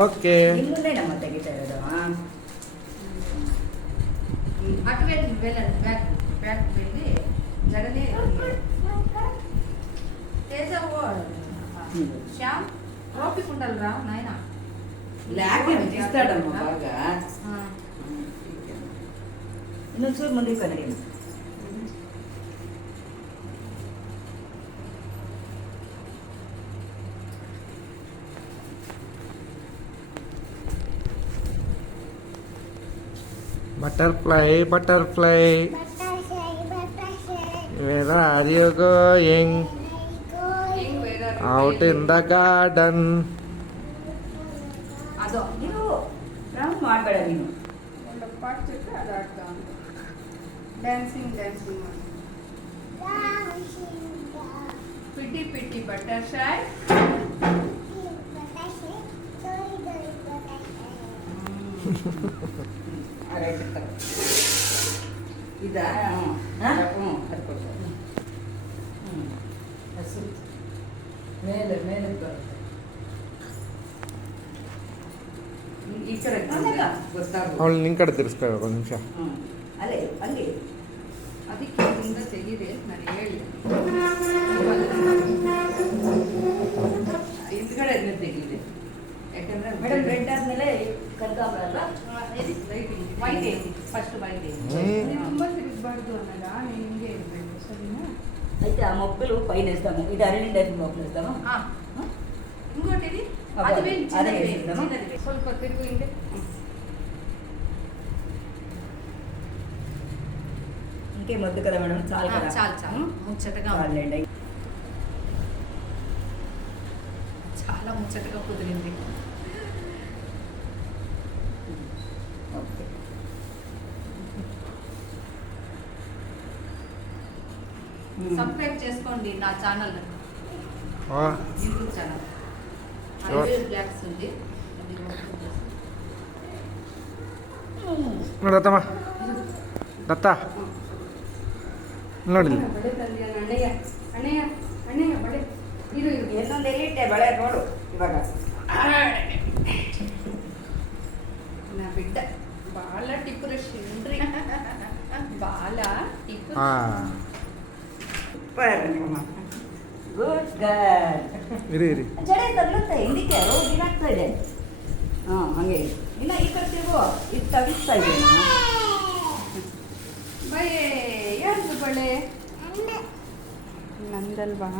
Okay. ಇನ್ನೊಂದೇ ನಮ್ಮ ತೆಗಿತಾ ಇರೋದು. అటు వెళ్ళి వెళ్ళండి బ్యాక్ వెళ్ళి జగనే తేజావు శ్యామ్ ఓపిక ఉండాలిరా నాయన. లాగే తీస్తాడమ్మా బాగా. ಇನ್ನೊಂದು ಚೂರು ಮುಂದೆ ಕನ್ನಡಿ. Butterfly, butterfly. Where are you going? Out in the garden. ಅದು ಇದು ನಾವು ಮಾಡಬೇಡ ನೀನು. ಒಂದು ಪಾಠ చెప్పి అది ఆడుతా డాన్సింగ్ పిట్టి పిట్టి బటర్ షై ಇದಾ ಮೇಲೆ ಮೇಲೆ ಈ ಕಡೆ ಗೊತ್ತಾಗ ಅವಳು ನಿನ್ ಕಡೆ ತಿರ್ಸ್ಕೋಬೇಕು ಒಂದು ನಿಮಿಷ. ಅಲ್ಲೇ ಹಂಗೆ ಅದಕ್ಕೆ ಇಂದ ತೆಗೀರಿ ನಾನು ಹೇಳಿ ಹಿಂದ್ಗಡೆ ತೆಗೀರಿ. ಯಾಕಂದ್ರೆ ಮೇಡಮ್ ಬ್ರೆಡ್ ಆದ್ಮೇಲೆ ಕರ್ಕಾಂಬರ ಅಲ್ಲ ವೈಟ್ ಫಸ್ಟ್ ವೈಟ್ ತುಂಬ ತಿರುಗಬಾರ್ದು ಅನ್ನೋದ ನೀನು ಹಿಂಗೆ ಇರಬೇಕು ಸರಿನಾ. అయితే ఆ మొక్కలు పైన వేస్తాము. ఇది అరళి టైప్ మొక్కలు వేస్తాము. ఇంకోటి ఇది అది చిన్నది ಸ್ವಲ್ಪ తిరుగు ಹಿಂದೆ. ఇంకే మొద్దు కదా మేడం. చాలు కదా. చాలు ముచ్చటగా చాలండి. చాలా ముచ్చటగా కుదిరింది. సబ్స్క్రైబ్ చేసుకోండి నా ఛానల్, యూట్యూబ్ ఛానల్ బ్లాగ్స్ ఉంది. ನೋಡತ್ತಮ್ಮ ದತ್ತ ನೋಡಿಲ್ಲ. ಅಣ್ಣಯ್ಯ ಅಣ್ಣಯ್ಯ ಅಣ್ಣಯ್ಯ ಬಳೆ ಇರು ಇನ್ನೊಂದು ಎಲ್ಲಿಟ್ಟೆ ಬಳೆ ನೋಡು ಇವಾಗ. నా బిడ్డ బాల టిప్పుర షిండ్రి బాల టిప్పు ಸೂಪರ್. Good girl. ಇರಿ ಇರಿ. ಜಡೆ ತಗ್ಲುತ್ತೆ ಹಿಂದಕ್ಕೆ ಹೋಗಿನಾಗ್ತಾ ಇದೆ. ಹಂಗೆ ಇನ್ನು ಈ ಕಡೆ ತಿರುಗು. ಇದು ತಗಿಸ್ತಾ ಇದೆ. ಬೈ ಯಾರ್ದು ಬಳೆ ನಂದಲ್ವಾ.